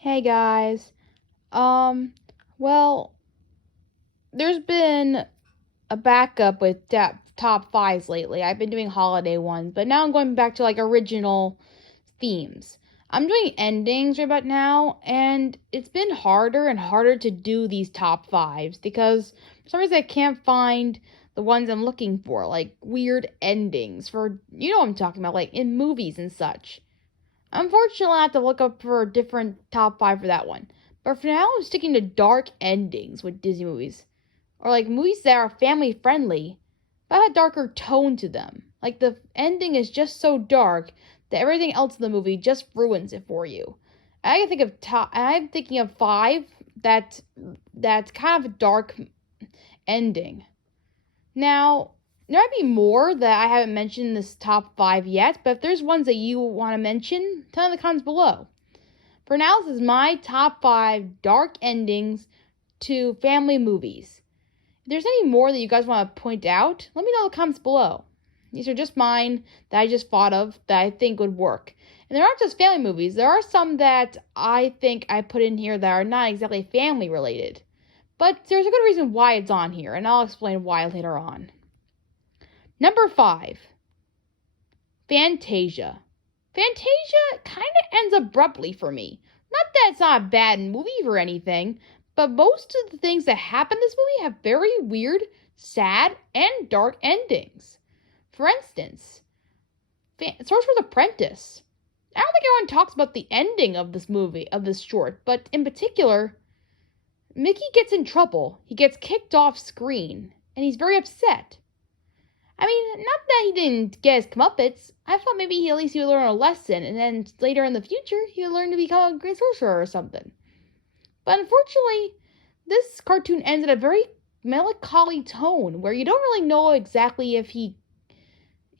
Hey guys. Um, well, there's been a backup with top fives lately. I've been doing holiday ones, but now I'm going back to like original themes. I'm doing endings right about now, and it's been harder and harder to do these top fives because for some reason I can't find the ones I'm looking for, like weird endings for, you know what I'm talking about, like in movies and such. Unfortunately, I have to look up for a different top five for that one. But for now, I'm sticking to dark endings with Disney movies. Or like movies that are family friendly, but have a darker tone to them. Like the ending is just so dark that everything else in the movie just ruins it for you. I can think of I'm thinking of five that's kind of a dark ending. Now, there might be more that I haven't mentioned in this top five yet, but if there's ones that you want to mention, tell me in the comments below. For now, this is my top five dark endings to family movies. If there's any more that you guys want to point out, let me know in the comments below. These are just mine that I just thought of that I think would work. And they're not just family movies, there are some that I think I put in here that are not exactly family related. But there's a good reason why it's on here, and I'll explain why later on. Number 5, Fantasia. Fantasia kind of ends abruptly for me. Not that it's not a bad movie or anything, but most of the things that happen in this movie have very weird, sad, and dark endings. For instance, Sorcerer's Apprentice. I don't think everyone talks about the ending of this movie, of this short, but in particular, Mickey gets in trouble. He gets kicked off screen, and he's very upset. I mean, not that he didn't get his comeuppance. I thought maybe at least he would learn a lesson, and then later in the future, he would learn to become a great sorcerer or something. But unfortunately, this cartoon ends in a very melancholy tone, where you don't really know exactly if he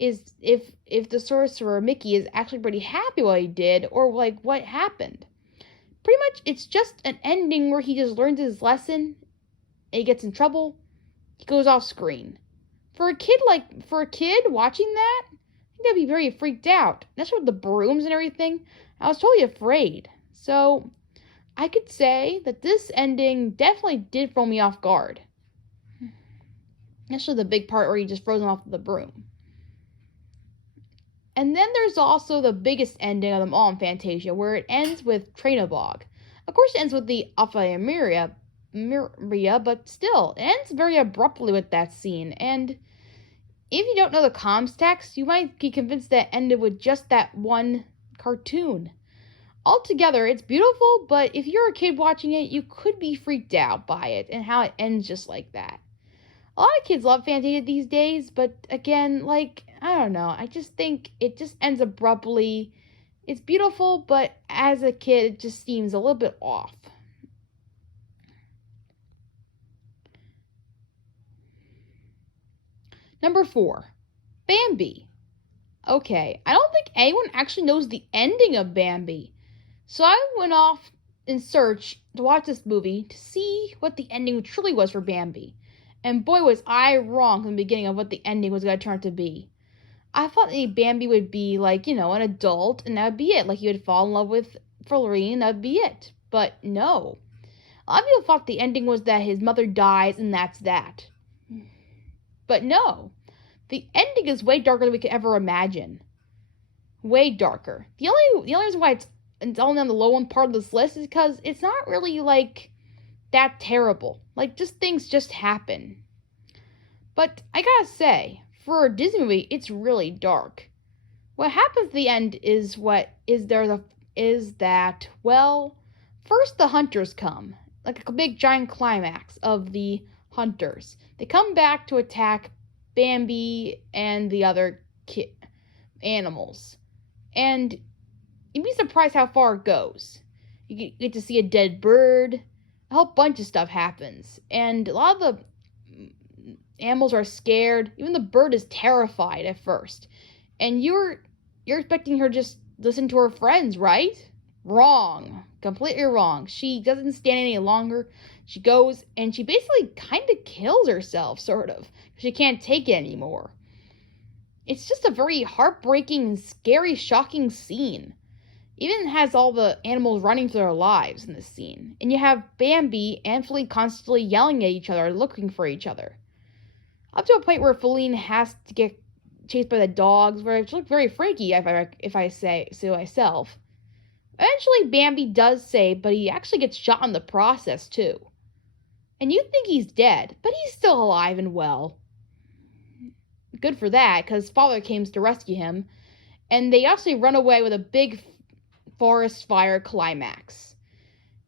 is if the sorcerer Mickey is actually pretty happy what he did, or like what happened. Pretty much, it's just an ending where he just learns his lesson, and he gets in trouble, he goes off screen. For a kid watching that, I think they'd be very freaked out. That's with the brooms and everything. I was totally afraid. So I could say that this ending definitely did throw me off guard. Especially the big part where he just throws him off the broom. And then there's also the biggest ending of them all in Fantasia, where it ends with Trainabog. Of course, it ends with the Alpha Miria, but still, it ends very abruptly with that scene. And if you don't know the comms text, you might be convinced that it ended with just that one cartoon. Altogether, it's beautiful, but if you're a kid watching it, you could be freaked out by it and how it ends just like that. A lot of kids love Fantasia these days, but again, like, I don't know, I just think it just ends abruptly. It's beautiful, but as a kid, it just seems a little bit off. Number 4, Bambi. Okay, I don't think anyone actually knows the ending of Bambi. So I went off in search to watch this movie to see what the ending truly was for Bambi. And boy, was I wrong from the beginning of what the ending was going to turn out to be. I thought that Bambi would be like, an adult, and that would be it. Like, he would fall in love with Florine, and that would be it. But no. A lot of people thought the ending was that his mother dies, and that's that. But no. The ending is way darker than we could ever imagine. Way darker. The only reason why it's only on the low end part of this list is because it's not really like that terrible. Like, just things just happen. But I gotta say, for a Disney movie, it's really dark. What happens at the end is that, well, first the hunters come, like a big giant climax of the hunters. They come back to attack Bambi and the other animals. And you'd be surprised how far it goes. You get to see a dead bird. A whole bunch of stuff happens. And a lot of the animals are scared. Even the bird is terrified at first. And you're expecting her just listen to her friends, right? Wrong. Completely wrong. She doesn't stand any longer. She goes and she basically kind of kills herself, sort of. She can't take it anymore. It's just a very heartbreaking, scary, shocking scene. Even has all the animals running for their lives in this scene. And you have Bambi and Feline constantly yelling at each other, looking for each other. Up to a point where Feline has to get chased by the dogs, where it's very freaky, if I say so myself. Eventually, Bambi does save, but he actually gets shot in the process, too. And you think he's dead, but he's still alive and well. Good for that, because father comes to rescue him, and they actually run away with a big forest fire climax.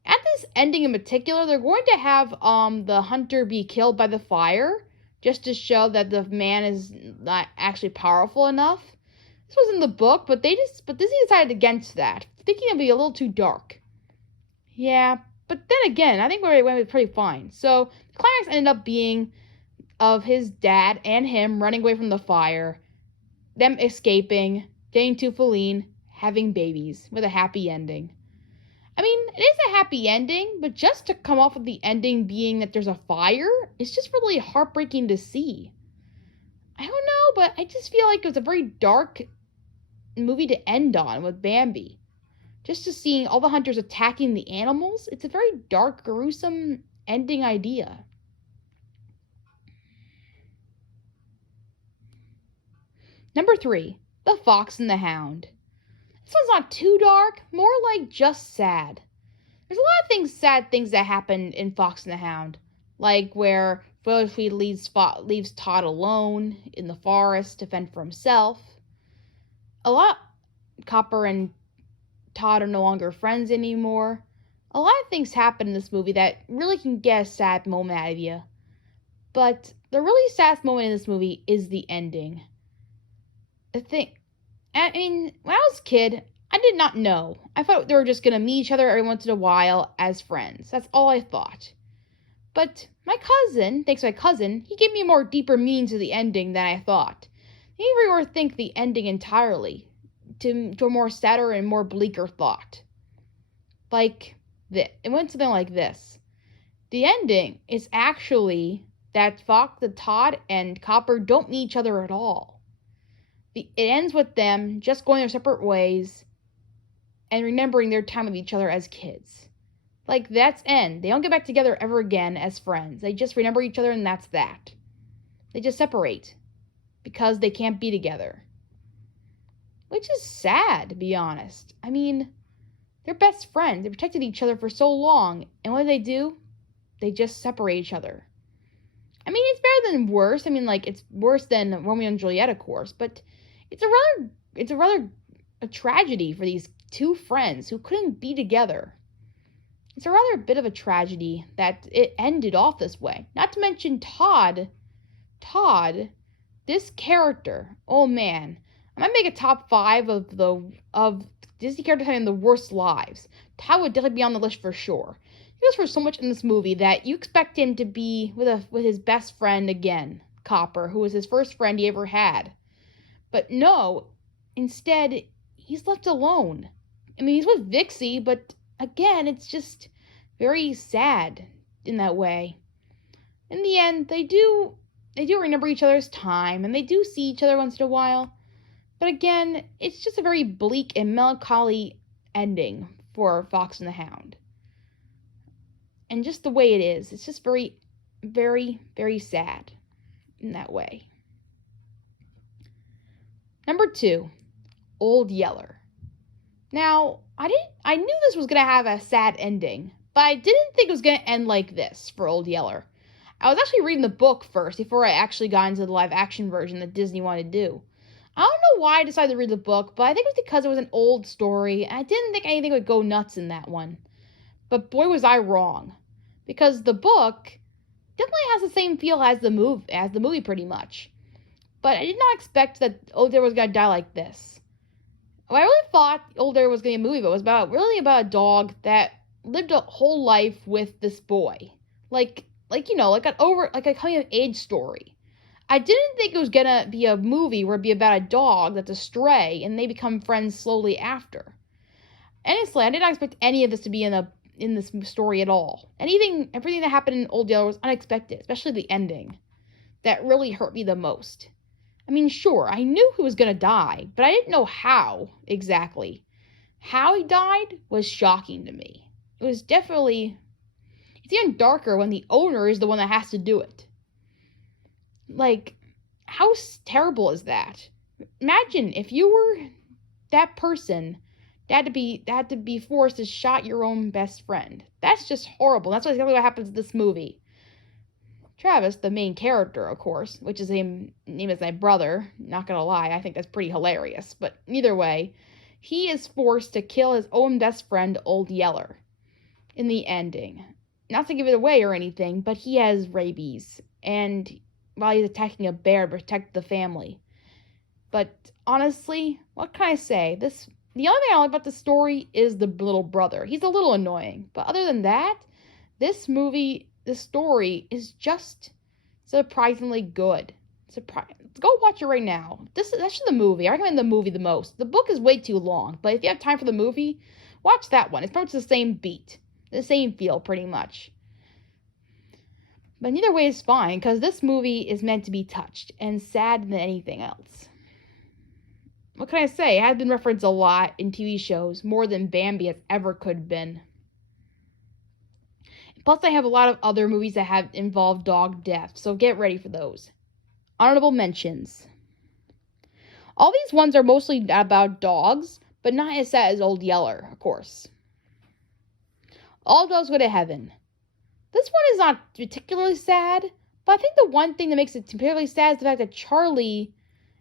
At this ending in particular, they're going to have the hunter be killed by the fire, just to show that the man is not actually powerful enough. This was in the book, but Disney decided against that, thinking it'd be a little too dark. Yeah, but then again, I think we went pretty fine. So the climax ended up being of his dad and him running away from the fire, them escaping, getting to Feline, having babies, with a happy ending. I mean, it is a happy ending, but just to come off of the ending being that there's a fire, it's just really heartbreaking to see. I don't know, but I just feel like it was a very dark movie to end on with Bambi. Just to seeing all the hunters attacking the animals, it's a very dark, gruesome ending idea. Number 3, The Fox and the Hound. This one's not too dark, more like just sad. There's a lot of sad things that happen in Fox and the Hound, like where Felicity leaves Todd alone in the forest to fend for himself. Copper and Todd are no longer friends anymore. A lot of things happen in this movie that really can get a sad moment out of you. But the really sad moment in this movie is the ending. When I was a kid, I did not know. I thought they were just going to meet each other every once in a while as friends. That's all I thought. But thanks to my cousin, he gave me a more deeper meaning to the ending than I thought. He made me rethink the ending entirely to a more sadder and more bleaker thought. Like this. It went something like this. The ending is actually that Todd and Copper don't meet each other at all. It ends with them just going their separate ways and remembering their time with each other as kids. Like, that's end. They don't get back together ever again as friends. They just remember each other and that's that. They just separate because they can't be together. Which is sad, to be honest. I mean, they're best friends. They protected each other for so long. And what do? They just separate each other. I mean, it's better than worse. I mean, like, it's worse than Romeo and Juliet, of course. But it's a rather a tragedy for these two friends who couldn't be together. It's a rather bit of a tragedy that it ended off this way. Not to mention Todd, this character, oh man. I might make a top 5 of Disney characters having the worst lives. Todd would definitely be on the list for sure. He goes for so much in this movie that you expect him to be with his best friend again, Copper, who was his first friend he ever had. But no, instead, he's left alone. I mean, he's with Vixie, but again, it's just very sad in that way. In the end, they do remember each other's time, and they do see each other once in a while. But again, it's just a very bleak and melancholy ending for Fox and the Hound. And just the way it is, it's just very, very, very sad in that way. Number 2, Old Yeller. Now, I knew this was going to have a sad ending, but I didn't think it was going to end like this for Old Yeller. I was actually reading the book first before I actually got into the live action version that Disney wanted to do. I don't know why I decided to read the book, but I think it was because it was an old story, and I didn't think anything would go nuts in that one. But boy was I wrong. Because the book definitely has the same feel as the movie pretty much. But I did not expect that Old Yeller was going to die like this. I really thought Old Yeller was going to be a movie, but it was really about a dog that lived a whole life with this boy. Like a coming of age story. I didn't think it was gonna be a movie where it'd be about a dog that's a stray and they become friends slowly after. Honestly, I did not expect any of this to be in this story at all. Everything that happened in Old Yeller was unexpected, especially the ending. That really hurt me the most. I mean, sure, I knew he was gonna die, but I didn't know how exactly. How he died was shocking to me. It was definitely. It's even darker when the owner is the one that has to do it. Like, how terrible is that? Imagine if you were that person that had to be forced to shot your own best friend. That's just horrible. That's exactly what happens in this movie. Travis, the main character, of course, which is the same name as my brother, not gonna lie, I think that's pretty hilarious. But either way, he is forced to kill his own best friend, Old Yeller, in the ending. Not to give it away or anything, but he has rabies, and while he's attacking a bear to protect the family. But honestly, what can I say? The only thing I like about the story is the little brother. He's a little annoying, but other than that, this story is just surprisingly good. Go watch it right now. That's just the movie. I recommend the movie the most. The book is way too long, but if you have time for the movie, watch that one. It's pretty much the same beat, the same feel, pretty much. But either way is fine, because this movie is meant to be touched and sad than anything else. What can I say? It has been referenced a lot in TV shows, more than Bambi has ever could have been. Plus, I have a lot of other movies that have involved dog death, so get ready for those. Honorable mentions. All these ones are mostly about dogs, but not as sad as Old Yeller, of course. All Dogs Go to Heaven. This one is not particularly sad, but I think the one thing that makes it particularly sad is the fact that Charlie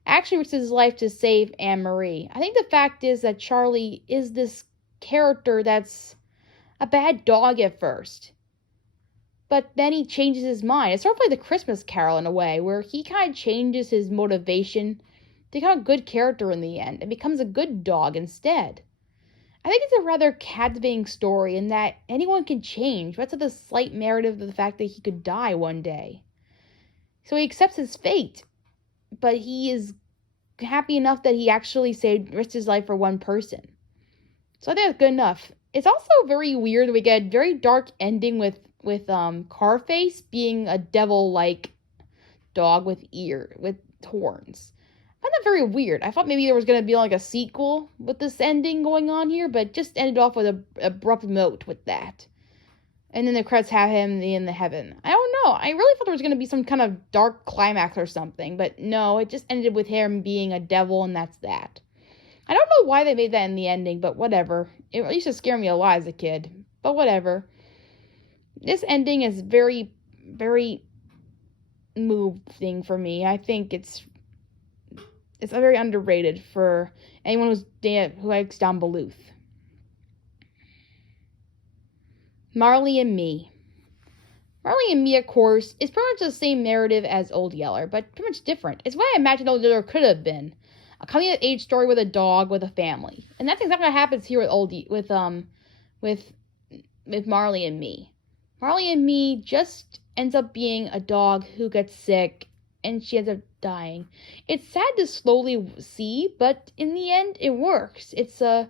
actually risks his life to save Anne-Marie. I think the fact is that Charlie is this character that's a bad dog at first. But then he changes his mind. It's sort of like the Christmas Carol in a way, where he kind of changes his motivation to become a good character in the end and becomes a good dog instead. I think it's a rather captivating story in that anyone can change, but it's the slight narrative of the fact that he could die one day. So he accepts his fate, but he is happy enough that he actually risked his life for one person. So I think that's good enough. It's also very weird that we get a very dark ending with Carface being a devil-like dog with horns. I find that very weird. I thought maybe there was going to be like a sequel with this ending going on here, but it just ended off with an abrupt note with that. And then the credits have him in the heaven. I don't know. I really thought there was going to be some kind of dark climax or something, but no, it just ended with him being a devil, and that's that. I don't know why they made that in the ending, but whatever. It used to scare me a lot as a kid, but whatever. This ending is very, very moving for me. I think it's very underrated for anyone who likes Don Bluth. Marley and Me. Marley and Me, of course, is pretty much the same narrative as Old Yeller, but pretty much different. It's what I imagined Old Yeller could have been. A coming-of-age story with a dog with a family. And that's exactly what happens here with Marley and Me. Marley and Me just ends up being a dog who gets sick, and she ends up dying. It's sad to slowly see, but in the end, it works. It's a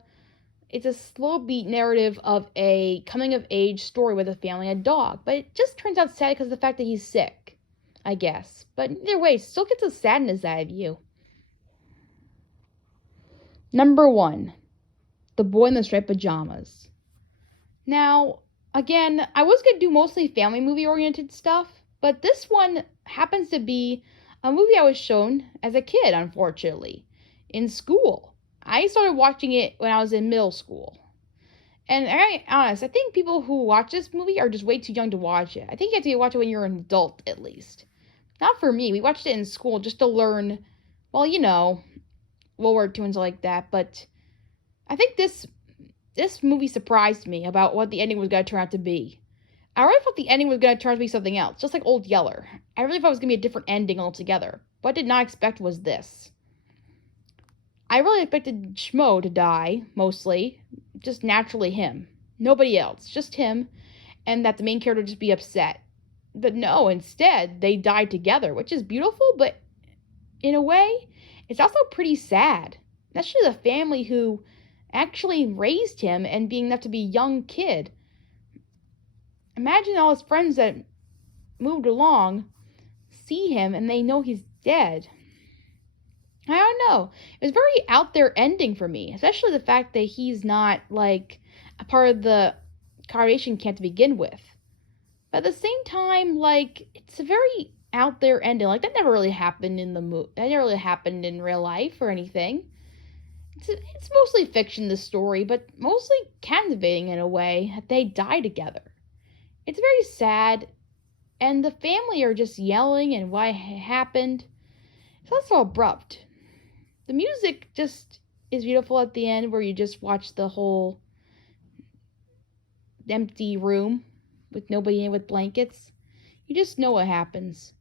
slow beat narrative of a coming-of-age story with a family and a dog, but it just turns out sad because of the fact that he's sick, I guess. But either way, it still gets the sadness out of you. Number 1, The Boy in the Striped Pajamas. Now, again, I was going to do mostly family movie-oriented stuff, but this one happens to be a movie I was shown as a kid, unfortunately, in school. I started watching it when I was in middle school. And I'm honest, I think people who watch this movie are just way too young to watch it. I think you have to watch it when you're an adult, at least. Not for me. We watched it in school just to learn, well, World War II and stuff like that, but I think this movie surprised me about what the ending was going to turn out to be. I really thought the ending was going to turn out to be something else, just like Old Yeller. I really thought it was going to be a different ending altogether. What I did not expect was this. I really expected Schmo to die, mostly. Just naturally him. Nobody else. Just him. And that the main character would just be upset. But no, instead, they died together, which is beautiful, but in a way, it's also pretty sad. Especially the family who actually raised him and being enough to be a young kid. Imagine all his friends that moved along see him and they know he's dead. I don't know. It was very out there ending for me, especially the fact that he's not like a part of the Carnation camp to begin with. But at the same time, like it's a very out there ending. Like that never really happened in the that never really happened in real life or anything. It's mostly fiction, this story, but mostly captivating in a way that they die together. It's very sad, and the family are just yelling and why it happened. It's also abrupt. The music just is beautiful at the end where you just watch the whole empty room with nobody in with blankets. You just know what happens.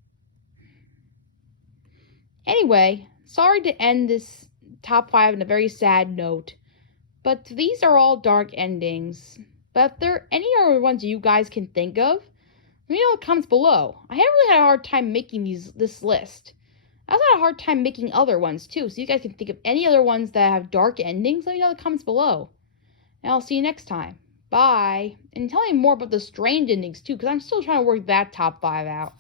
Anyway, sorry to end this top 5 on a very sad note, but these are all dark endings. But if there are any other ones you guys can think of, let me know in the comments below. I haven't really had a hard time making this list. I also had a hard time making other ones too, so you guys can think of any other ones that have dark endings. Let me know in the comments below. And I'll see you next time. Bye. And tell me more about the strange endings too, because I'm still trying to work that top 5 out.